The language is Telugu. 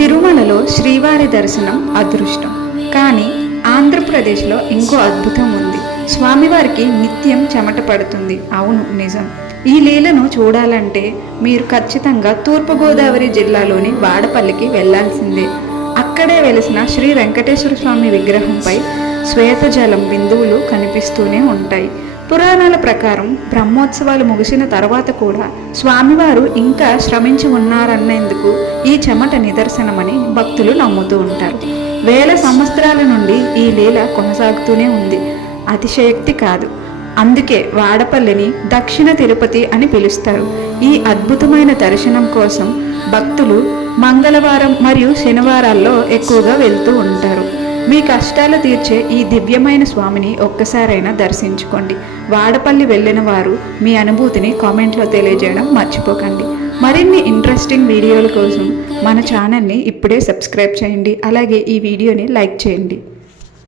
తిరుమలలో శ్రీవారి దర్శనం అదృష్టం. కానీ ఆంధ్రప్రదేశ్లో ఇంకో అద్భుతం ఉంది. స్వామివారికి నిత్యం చెమట పడుతుంది. అవును, నిజం. ఈ లీలను చూడాలంటే మీరు ఖచ్చితంగా తూర్పుగోదావరి జిల్లాలోని వాడపల్లికి వెళ్లాల్సిందే. అక్కడే వెలిసిన శ్రీ వెంకటేశ్వర స్వామి విగ్రహంపై శ్వేతజలం బిందువులు కనిపిస్తూనే ఉంటాయి. పురాణాల ప్రకారం బ్రహ్మోత్సవాలు ముగిసిన తర్వాత కూడా స్వామివారు ఇంకా శ్రమించి ఉన్నారన్నేందుకు ఈ చెమట నిదర్శనమని భక్తులు నమ్ముతూ ఉంటారు. వేల సంవత్సరాల నుండి ఈ లీల కొనసాగుతూనే ఉంది. అతిశయోక్తి కాదు. అందుకే వాడపల్లిని దక్షిణ తిరుపతి అని పిలుస్తారు. ఈ అద్భుతమైన దర్శనం కోసం భక్తులు మంగళవారం మరియు శనివారాల్లో ఎక్కువగా వెళ్తూ ఉంటారు. మీ కష్టాలు తీర్చే ఈ దివ్యమైన స్వామిని ఒక్కసారైనా దర్శించుకోండి. వాడపల్లి వెళ్ళిన వారు మీ అనుభూతిని కామెంట్లో తెలియజేయడం మర్చిపోకండి. మరిన్ని ఇంట్రెస్టింగ్ వీడియోల కోసం మన ఛానల్ని ఇప్పుడే సబ్స్క్రైబ్ చేయండి. అలాగే ఈ వీడియోని లైక్ చేయండి.